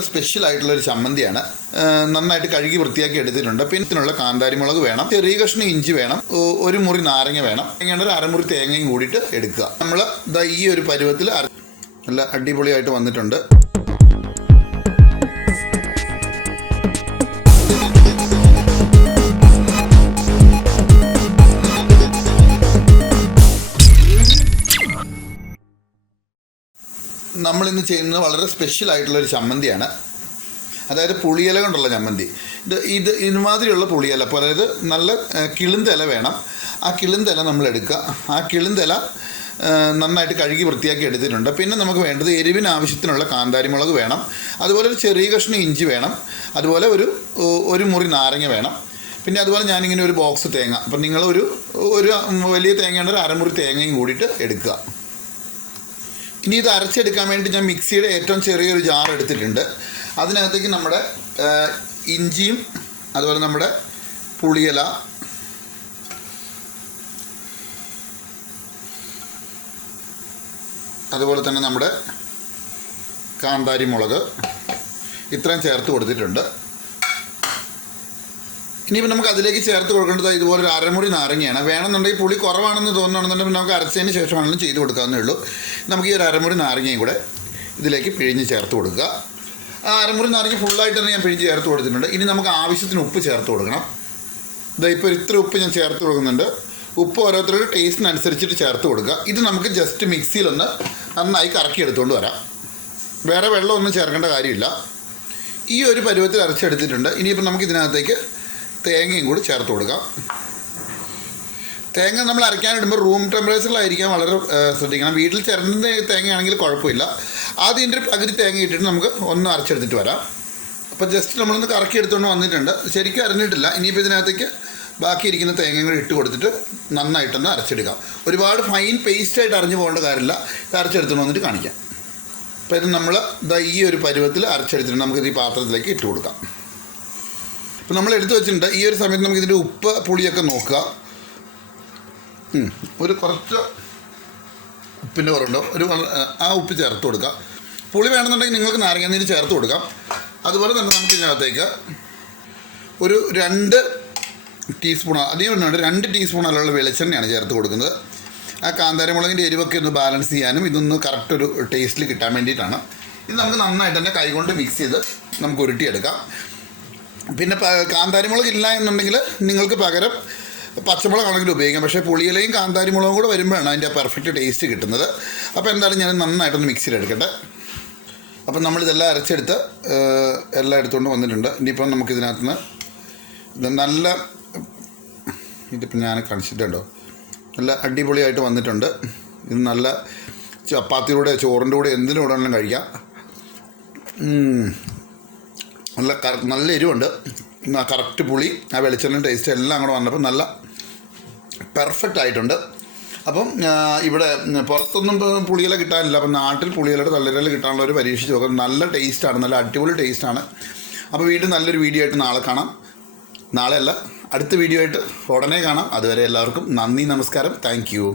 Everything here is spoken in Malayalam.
സ്പെഷ്യൽ ആയിട്ടുള്ളൊരു ചമ്മന്തിയാണ്. നന്നായിട്ട് കഴുകി വൃത്തിയാക്കി എടുത്തിട്ടുണ്ട്. പിന്നെ ഇതിനുള്ള കാന്താരിമുളക് വേണം, ചെറിയ കഷ്ണം ഇഞ്ചി വേണം, ഒരു മുറി നാരങ്ങ വേണം, ഇങ്ങനെ ഒരു അരമുറി തേങ്ങയും കൂടിയിട്ട് എടുക്കുക. നമ്മൾ ഈ ഒരു പരുവത്തിൽ നല്ല അടിപൊളിയായിട്ട് വന്നിട്ടുണ്ട്. നമ്മളിന്ന് ചെയ്യുന്നത് വളരെ സ്പെഷ്യൽ ആയിട്ടുള്ളൊരു ചമ്മന്തിയാണ്. അതായത് പുളിയില കൊണ്ടുള്ള ചമ്മന്തി. ഇതുമാതിരിയുള്ള പുളിയില, അപ്പോൾ അതായത് നല്ല കിളുന്തല വേണം. ആ കിളുന്തല നമ്മൾ എടുക്കുക. ആ കിളുന്തല നന്നായിട്ട് കഴുകി വൃത്തിയാക്കി എടുത്തിട്ടുണ്ട്. പിന്നെ നമുക്ക് വേണ്ടത് എരിവിന് ആവശ്യത്തിനുള്ള കാന്താരിമുളക് വേണം, അതുപോലെ ഒരു ചെറിയ കഷ്ണം ഇഞ്ചി വേണം, അതുപോലെ ഒരു മുറി നാരങ്ങ വേണം. പിന്നെ അതുപോലെ ഞാനിങ്ങനെ ഒരു ബോക്സ് തേങ്ങ, അപ്പം നിങ്ങൾ ഒരു വലിയ തേങ്ങയുടെ ഒരു അരമുറി തേങ്ങയും കൂടിയിട്ട് എടുക്കുക. ഇനി ഇത് അരച്ചെടുക്കാൻ വേണ്ടി ഞാൻ മിക്സിയുടെ ഏറ്റവും ചെറിയൊരു ജാർ എടുത്തിട്ടുണ്ട്. അതിനകത്തേക്ക് നമ്മുടെ ഇഞ്ചിയും അതുപോലെ നമ്മുടെ പുളിയില, അതുപോലെ തന്നെ നമ്മുടെ കാന്താരി മുളക് ഇത്രയും ചേർത്ത് കൊടുത്തിട്ടുണ്ട്. ഇനിയിപ്പോൾ നമുക്ക് അതിലേക്ക് ചേർത്ത് കൊടുക്കേണ്ടത് ഇതുപോലെ ഒരു അരമുറി നാരങ്ങയാണ്. വേണമെന്നുണ്ടെങ്കിൽ പുളി കുറവാണെന്ന് തോന്നുകയാണെന്നുണ്ടെങ്കിൽ നമുക്ക് അരച്ചതിന് ശേഷമാണെങ്കിലും ചെയ്ത് കൊടുക്കാവുന്നേ ഉള്ളൂ. നമുക്ക് ഈ ഒരു അരമുറി നാരങ്ങയും കൂടെ ഇതിലേക്ക് പിഴിഞ്ഞ് ചേർത്ത് കൊടുക്കുക. ആ അരമുറി നാരങ്ങ ഫുള്ളായിട്ട് തന്നെ ഞാൻ പിഴിഞ്ഞ് ചേർത്ത് കൊടുത്തിട്ടുണ്ട്. ഇനി നമുക്ക് ആവശ്യത്തിന് ഉപ്പ് ചേർത്ത് കൊടുക്കണം. ഇപ്പോൾ ഇത്ര ഉപ്പ് ഞാൻ ചേർത്ത് കൊടുക്കുന്നുണ്ട്. ഉപ്പ് ഓരോരുത്തരുടെ ടേസ്റ്റിനനുസരിച്ചിട്ട് ചേർത്ത് കൊടുക്കുക. ഇത് നമുക്ക് ജസ്റ്റ് മിക്സിയിലൊന്ന് നന്നായി കറക്കി എടുത്തുകൊണ്ട് വരാം. വേറെ വെള്ളമൊന്നും ചേർക്കേണ്ട കാര്യമില്ല. ഈ ഒരു പരുവത്തിൽ അരച്ചെടുത്തിട്ടുണ്ട്. ഇനിയിപ്പോൾ നമുക്ക് ഇതിനകത്തേക്ക് തേങ്ങയും കൂടി ചേർത്ത് കൊടുക്കാം. തേങ്ങ നമ്മൾ അരയ്ക്കാനിടുമ്പോൾ റൂം ടെമ്പറേച്ചറിലായിരിക്കാൻ വളരെ ശ്രദ്ധിക്കണം. വീട്ടിൽ ചിരണ്ട തേങ്ങയാണെങ്കിൽ കുഴപ്പമില്ല. ആദ്യം ഇതിൻ്റെ ഒരു പകുതി തേങ്ങ ഇട്ടിട്ട് നമുക്ക് ഒന്ന് അരച്ചെടുത്തിട്ട് വരാം. അപ്പോൾ ജസ്റ്റ് നമ്മളൊന്ന് കറക്കി എടുത്തുകൊണ്ട് വന്നിട്ടുണ്ട്. ശരിക്കും അരിഞ്ഞിട്ടില്ല. ഇനിയിപ്പോൾ ഇതിനകത്തേക്ക് ബാക്കി ഇരിക്കുന്ന തേങ്ങയും കൂടി ഇട്ട് കൊടുത്തിട്ട് നന്നായിട്ടൊന്ന് അരച്ചെടുക്കാം. ഒരുപാട് ഫൈൻ പേസ്റ്റായിട്ട് അരഞ്ഞു പോകേണ്ട കാര്യമില്ല. ഇത് അരച്ചെടുത്തുകൊണ്ട് വന്നിട്ട് കാണിക്കാം. അപ്പോൾ ഇത് നമ്മൾ ഈ ഒരു പരുവത്തിൽ അരച്ചെടുത്തിട്ട് നമുക്കിത് ഈ പാത്രത്തിലേക്ക് ഇട്ട് കൊടുക്കാം. ഇപ്പോൾ നമ്മൾ എടുത്ത് വെച്ചിട്ടുണ്ട്. ഈ ഒരു സമയത്ത് നമുക്ക് ഇതിൻ്റെ ഉപ്പ് പുളിയൊക്കെ നോക്കുക. ഒരു കുറച്ച് ഉപ്പിൻ്റെ കുറവുണ്ടോ, ആ ഉപ്പ് ചേർത്ത് കൊടുക്കുക. പുളി വേണമെന്നുണ്ടെങ്കിൽ നിങ്ങൾക്ക് നാരങ്ങാനീര് ചേർത്ത് കൊടുക്കാം. അതുപോലെ തന്നെ നമുക്ക് ഇതിനകത്തേക്ക് ഒരു 2 ടീസ്പൂൺ, അധികം വേണ്ട 2 ടീസ്പൂൺ അല്ലുള്ള വെളിച്ചെണ്ണയാണ് ചേർത്ത് കൊടുക്കുന്നത്. ആ കാന്താരിമുളകിൻ്റെ എരിവൊക്കെ ഒന്ന് ബാലൻസ് ചെയ്യാനും ഇതൊന്ന് കറക്റ്റ് ഒരു ടേസ്റ്റിൽ കിട്ടാൻ വേണ്ടിയിട്ടാണ്. ഇത് നമുക്ക് നന്നായിട്ട് തന്നെ കൈകൊണ്ട് മിക്സ് ചെയ്ത് നമുക്ക് ഉരുട്ടിയെടുക്കാം. പിന്നെ കാന്താരിമുളക് ഇല്ല എന്നുണ്ടെങ്കിൽ നിങ്ങൾക്ക് പകരം പച്ചമുളകാണെങ്കിലും ഉപയോഗിക്കാം. പക്ഷേ പുളിയിലയും കാന്താരിമുളകും കൂടെ വരുമ്പോഴാണ് അതിൻ്റെ പെർഫെക്റ്റ് ടേസ്റ്റ് കിട്ടുന്നത്. അപ്പോൾ എന്തായാലും ഞാൻ നന്നായിട്ടൊന്ന് മിക്സിയിലെടുക്കട്ടെ. അപ്പം നമ്മളിതെല്ലാം അരച്ചെടുത്ത് എല്ലാം എടുത്തുകൊണ്ട് വന്നിട്ടുണ്ട്. ഇനിയിപ്പം നമുക്കിതിനകത്തുനിന്ന് ഇത് നല്ല ഇതിപ്പോൾ ഞാൻ കാണിച്ചിട്ടുണ്ടോ, നല്ല അടിപൊളിയായിട്ട് വന്നിട്ടുണ്ട്. ഇത് നല്ല ചപ്പാത്തിയുടെ ചോറിൻ്റെ കൂടെ എന്തിനും കൂടെ വേണമെങ്കിലും കഴിക്കാം. നല്ല എരിവുണ്ട്. കറക്റ്റ് പുളി, ആ വെളിച്ചെണ്ണ ടേസ്റ്റ് എല്ലാം കൂടെ വന്നപ്പോൾ നല്ല പെർഫെക്റ്റ് ആയിട്ടുണ്ട്. അപ്പം ഇവിടെ പുറത്തൊന്നും പുളിയില കിട്ടാനില്ല. അപ്പം നാട്ടിൽ പുളിയിലയുടെ തളിരില കിട്ടാനുള്ള ഒരു പരീക്ഷിച്ച് നോക്കാം. നല്ല ടേസ്റ്റാണ്, നല്ല അടിപൊളി ടേസ്റ്റാണ്. അപ്പോൾ വീണ്ടും നല്ലൊരു വീഡിയോ ആയിട്ട് നാളെ കാണാം. നാളെ അല്ല, അടുത്ത വീഡിയോ ആയിട്ട് ഉടനെ കാണാം. അതുവരെ എല്ലാവർക്കും നന്ദി, നമസ്കാരം, താങ്ക് യു.